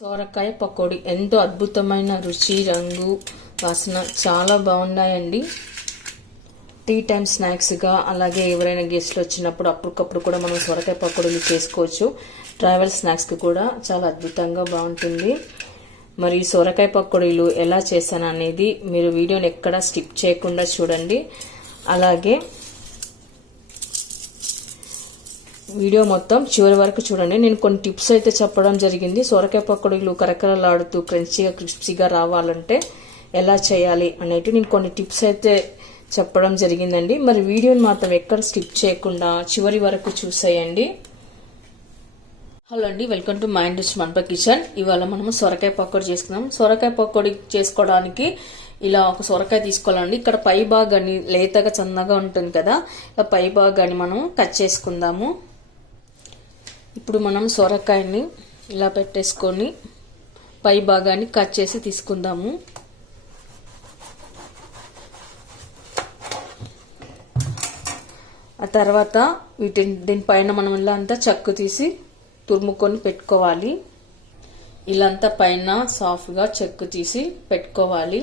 సొరకాయ పకోడీ ఎంతో అద్భుతమైన రుచి, రంగు, వాసన చాలా బాగున్నాయండి. టీ టైం స్నాక్స్గా, అలాగే ఎవరైనా గెస్ట్లు వచ్చినప్పుడు అప్పటికప్పుడు కూడా మనం సొరకాయ పకోడీలు చేసుకోవచ్చు. ట్రావెల్ స్నాక్స్కి కూడా చాలా అద్భుతంగా బాగుంటుంది. మరి సొరకాయ పకోడీలు ఎలా చేశాను అనేది మీరు వీడియోని ఎక్కడా స్కిప్ చేయకుండా చూడండి. అలాగే వీడియో మొత్తం చివరి వరకు చూడండి. నేను కొన్ని టిప్స్ అయితే చెప్పడం జరిగింది. సొరకాయ పకోడీలు కరకరలాడుతూ క్రంచీగా క్రిస్పీగా రావాలంటే ఎలా చేయాలి అనేవి నేను కొన్ని టిప్స్ అయితే చెప్పడం జరిగిందండి. మరి వీడియోని మాత్రం ఎక్కడ స్కిప్ చేయకుండా చివరి వరకు చూసేయండి. హలో అండి, welcome to my dish Mampa kitchen. ఇవాళ మనము సొరకాయ పకోడీ చేసుకుందాం. సొరకాయ పకోడీ చేసుకోవడానికి ఇలా ఒక సొరకాయ తీసుకోవాలండి. ఇక్కడ పై భాగాన్ని లేతగా చన్నగా ఉంటుంది కదా, ఇలా పై భాగాన్ని మనం కట్ చేసుకుందాము. ఇప్పుడు మనం సొరకాయని ఇలా పెట్టేసుకొని పై భాగాన్ని కట్ చేసి తీసుకుందాము. ఆ తర్వాత దీనిపైన మనం ఇలా అంతా చెక్కు తీసి తురుముకొని పెట్టుకోవాలి. ఇలా అంతా పైన సాఫ్ట్గా చెక్కు తీసి పెట్టుకోవాలి.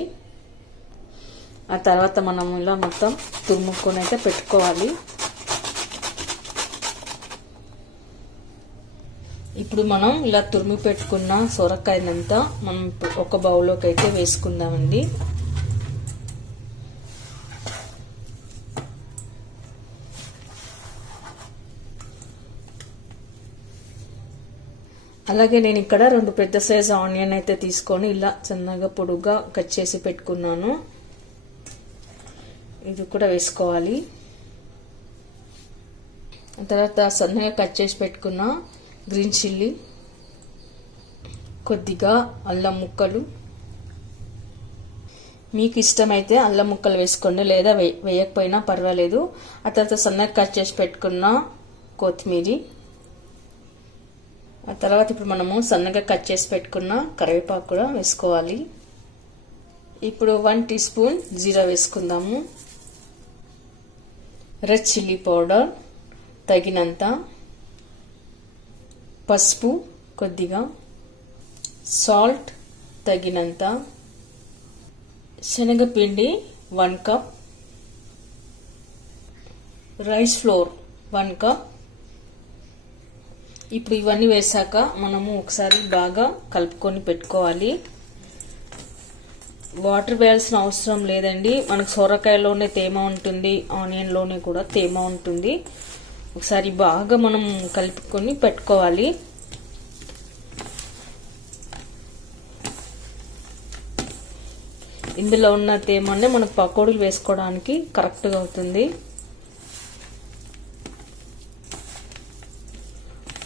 ఆ తర్వాత మనం ఇలా మొత్తం తురుముకొని అయితే పెట్టుకోవాలి. ఇప్పుడు మనం ఇలా తురిమి పెట్టుకున్న సొరకాయనంతా మనం ఒక బౌల్లోకి అయితే వేసుకుందామండి. అలాగే నేను ఇక్కడ 2 పెద్ద సైజు ఆనియన్ అయితే తీసుకొని ఇలా చిన్నగా పొడుగ్గా కట్ చేసి పెట్టుకున్నాను. ఇది కూడా వేసుకోవాలి. తర్వాత సన్నగా కట్ చేసి పెట్టుకున్న గ్రీన్ చిల్లీ, కొద్దిగా అల్లం ముక్కలు, మీకు ఇష్టమైతే అల్లం ముక్కలు వేసుకోండి, లేదా వేయకపోయినా పర్వాలేదు. ఆ తర్వాత సన్నగా కట్ చేసి పెట్టుకున్న కొత్తిమీర, ఆ తర్వాత ఇప్పుడు మనము సన్నగా కట్ చేసి పెట్టుకున్న కరివేపాకు కూడా వేసుకోవాలి. ఇప్పుడు 1 టీ స్పూన్ జీరా వేసుకుందాము. రెడ్ చిల్లీ పౌడర్ తగినంత, పసుపు కొద్దిగా, సాల్ట్ తగినంత, శనగపిండి 1 కప్, రైస్ ఫ్లోర్ 1 కప్. ఇప్పుడు ఇవన్నీ వేసాక మనము ఒకసారి బాగా కలుపుకొని పెట్టుకోవాలి. వాటర్ వేయాల్సిన అవసరం లేదండి. మనకు సొరకాయలోనే తేమ ఉంటుంది, ఆనియన్లోనే కూడా తేమ ఉంటుంది. ఒకసారి బాగా మనం కలుపుకొని పెట్టుకోవాలి. ఇందులో ఉన్న తేమనే మనకు పకోడీలు వేసుకోవడానికి కరెక్ట్గా అవుతుంది.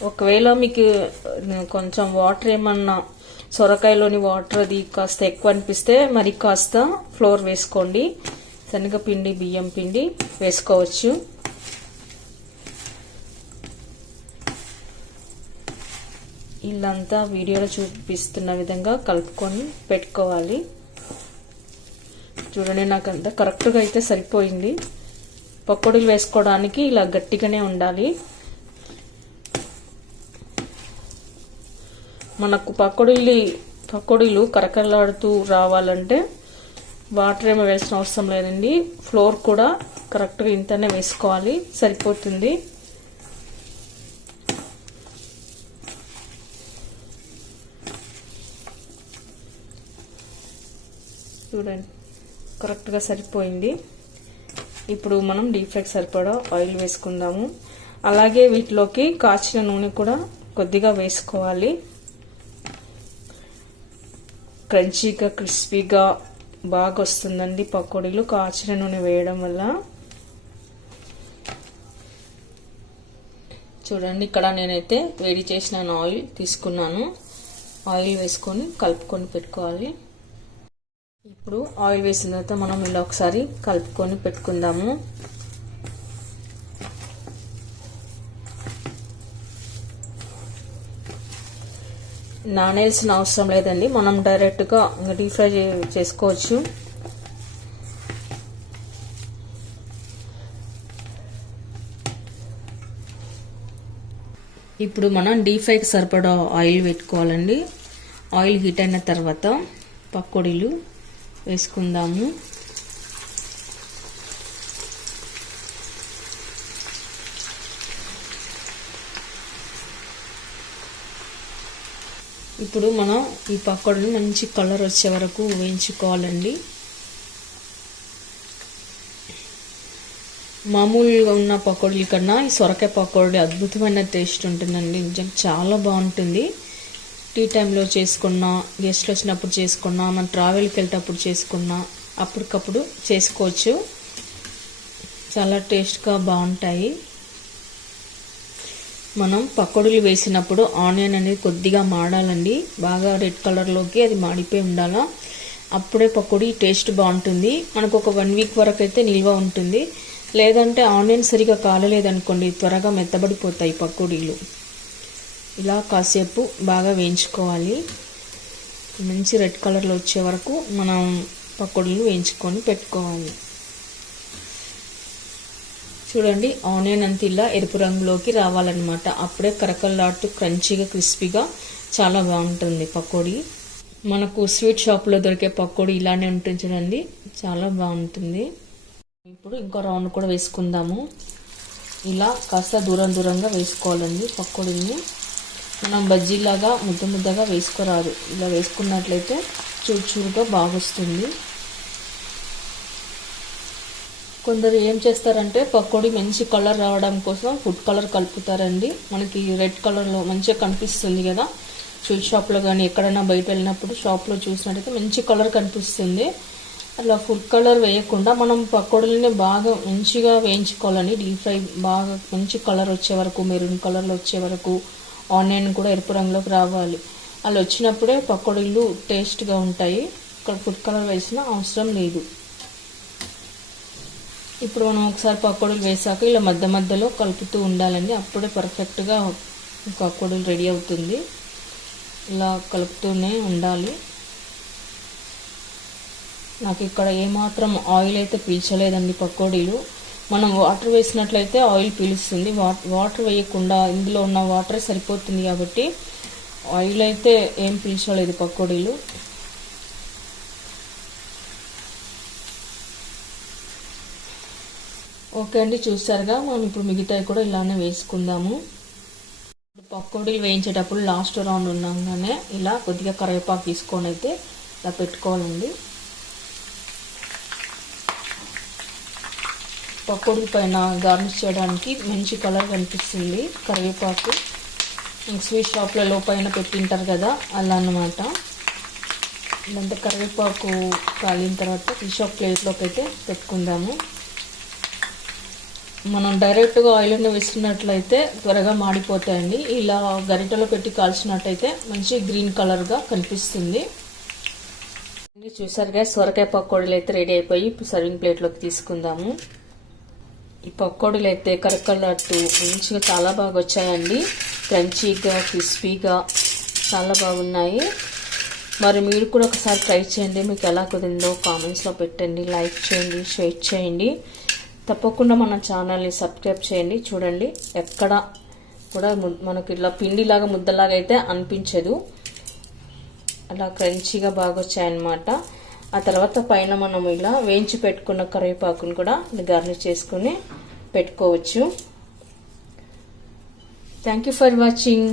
ఒకవేళ మీకు కొంచెం వాటర్ ఏమన్నా సొరకాయలోని వాటర్ అది కాస్త ఎక్కువ అనిపిస్తే మరి కాస్త ఫ్లోర్ వేసుకోండి. శనగపిండి, బియ్యం పిండి వేసుకోవచ్చు. ఇల్లంతా వీడియోలో చూపిస్తున్న విధంగా కలుపుకొని పెట్టుకోవాలి. చూడండి, నాకు అంతా కరెక్ట్గా అయితే సరిపోయింది. పకోడీలు వేసుకోవడానికి ఇలా గట్టిగానే ఉండాలి. మనకు పకోడీలు కరకరలాడుతూ రావాలంటే వాటర్ ఏమో వేసిన అవసరం లేదండి. ఫ్లోర్ కూడా కరెక్ట్గా ఇంతనే వేసుకోవాలి, సరిపోతుంది. చూడండి, కరెక్ట్గా సరిపోయింది. ఇప్పుడు మనం డీప్ ఫ్రైకి సరిపడా ఆయిల్ వేసుకుందాము. అలాగే వీటిలోకి కాచిన నూనె కూడా కొద్దిగా వేసుకోవాలి. క్రంచీగా క్రిస్పీగా బాగా వస్తుందండి పకోడీలు కాచిన నూనె వేయడం వల్ల. చూడండి, ఇక్కడ నేనైతే వేడి చేసిన ఆయిల్ తీసుకున్నాను. ఆయిల్ వేసుకొని కలుపుకొని పెట్టుకోవాలి. ఇప్పుడు ఆయిల్ వేసిన తర్వాత మనం ఇలా ఒకసారి కలుపుకొని పెట్టుకుందాము. నానేయాల్సిన అవసరం లేదండి, మనం డైరెక్ట్గా డీప్ ఫ్రై చేసుకోవచ్చు. ఇప్పుడు మనం డీప్ ఫ్రైకి సరిపడా ఆయిల్ పెట్టుకోవాలండి. ఆయిల్ హీట్ అయిన తర్వాత పకోడీలు వేసుకుందాము. ఇప్పుడు మనం ఈ పకోడీని మంచి కలర్ వచ్చే వరకు వేయించుకోవాలండి. మామూలుగా ఉన్న పకోడీల కన్నా ఈ సొరకాయ పకోడీ అద్భుతమైన టేస్ట్ ఉంటుందండి. నిజంగా చాలా బాగుంటుంది. టీ టైంలో చేసుకున్నా, గెస్ట్లు వచ్చినప్పుడు చేసుకున్నా, మనం ట్రావెల్కి వెళ్ళేటప్పుడు చేసుకున్నా, అప్పటికప్పుడు చేసుకోవచ్చు. చాలా టేస్ట్గా బాగుంటాయి. మనం పకోడీలు వేసినప్పుడు ఆనియన్ అనేది కొద్దిగా మాడాలండి. బాగా రెడ్ కలర్లోకి అది మాడిపోయి ఉండాలా. అప్పుడే పకోడీ టేస్ట్ బాగుంటుంది. మనకు ఒక 1 వీక్ వరకు అయితే నిల్వ ఉంటుంది. లేదంటే ఆనియన్ సరిగా కాలలేదనుకోండి, త్వరగా మెత్తబడిపోతాయి పకోడీలు. ఇలా కాసేపు బాగా వేయించుకోవాలి. మంచి రెడ్ కలర్లో వచ్చే వరకు మనం పకోడీలు వేయించుకొని పెట్టుకోవాలి. చూడండి, ఆనియన్ అంత ఇలా ఎరుపు రంగులోకి రావాలన్నమాట. అప్పుడే కరకరలాడుతూ క్రంచీగా క్రిస్పీగా చాలా బాగుంటుంది పకోడీ. మనకు స్వీట్ షాప్లో దొరికే పకోడీ ఇలానే ఉంటుంది చూడండి, చాలా బాగుంటుంది. ఇప్పుడు ఇంకో రౌండ్ కూడా వేసుకుందాము. ఇలా కాస్త దూరంగా వేసుకోవాలండి పకోడీని. మనం బజ్జీలాగా ముద్దగా వేసుకోరాదు. ఇలా వేసుకున్నట్లయితే చూరుగా బాగొస్తుంది. కొందరు ఏం చేస్తారంటే పకోడీ మంచి కలర్ రావడం కోసం ఫుడ్ కలర్ కలుపుతారండి. మనకి రెడ్ కలర్లో మంచిగా కనిపిస్తుంది కదా, స్వీట్ షాప్లో కానీ ఎక్కడైనా బయట వెళ్ళినప్పుడు షాప్లో చూసినట్టయితే మంచి కలర్ కనిపిస్తుంది. అలా ఫుడ్ కలర్ వేయకుండా మనం పకోడీలని బాగా మంచిగా వేయించుకోవాలని, డీప్ ఫ్రై బాగా మంచి కలర్ వచ్చే వరకు, మెరూన్ కలర్లో వచ్చే వరకు, ఆనియన్ కూడా ఎరుపు రంగులోకి రావాలి. అలా వచ్చినప్పుడే పకోడీలు టేస్ట్గా ఉంటాయి. ఇక్కడ ఫుడ్ కలర్ వేసిన అవసరం లేదు. ఇప్పుడు మనం ఒకసారి పకోడీలు వేసాక ఇలా మధ్యలో కలుపుతూ ఉండాలండి. అప్పుడే పర్ఫెక్ట్గా పకోడీలు రెడీ అవుతుంది. ఇలా కలుపుతూనే ఉండాలి. నాకు ఇక్కడ ఏమాత్రం ఆయిల్ అయితే పీల్చలేదండి పకోడీలు. మనం వాటర్ వేసినట్లయితే ఆయిల్ పీలుస్తుంది. వాటర్ వేయకుండా ఇందులో ఉన్న వాటరే సరిపోతుంది కాబట్టి ఆయిల్ అయితే ఏం పీల్చలేదు పకోడీలు. ఓకే అండి, చూసారుగా. మనం ఇప్పుడు మిగతాయి కూడా ఇలానే వేసుకుందాము. పకోడీలు వేయించేటప్పుడు లాస్ట్ రౌండ్ ఉండగానే ఇలా కొద్దిగా కరివేపాకు తీసుకొని అయితే ఇలా పెట్టుకోవాలండి. పకోడీ పైన గార్నిష్ చేయడానికి మంచి కలర్ కనిపిస్తుంది కరివేపాకు. స్వీట్ షాప్లలో పైన పెట్టింటారు కదా, అలా అన్నమాట. ఇదంతా కరివేపాకు కాలిన తర్వాత ఫిష్ ప్లేట్లోకి అయితే పెట్టుకుందాము. మనం డైరెక్ట్గా ఆయిల్ని వేసుకున్నట్లయితే త్వరగా మాడిపోతాయండి. ఇలా గరిటెలో పెట్టి కాల్చినట్టయితే మంచి గ్రీన్ కలర్గా కనిపిస్తుంది. చూసారుగా, సొరకాయ పకోడీలు అయితే రెడీ అయిపోయి ఇప్పుడు సర్వింగ్ ప్లేట్లోకి తీసుకుందాము. ఈ పకోడీలు అయితే కరకరలాడుతూ మంచిగా చాలా బాగా వచ్చాయండి. క్రంచీగా క్రిస్పీగా చాలా బాగున్నాయి. మరి మీరు కూడా ఒకసారి ట్రై చేయండి. మీకు ఎలా కుదిరిందో కామెంట్స్లో పెట్టండి. లైక్ చేయండి, షేర్ చేయండి. తప్పకుండా మన ఛానల్ని సబ్స్క్రైబ్ చేయండి. చూడండి, ఎక్కడ కూడా మనకి ఇలా పిండిలాగా ముద్దలాగా అయితే అనిపించదు. అలా క్రంచీగా బాగా వచ్చాయన్నమాట. ఆ తర్వాత పైన మనం ఇలా వేయించి పెట్టుకున్న కరివేపాకును కూడా గార్నిష్ చేసుకుని పెట్టుకోవచ్చు. Thank you for watching.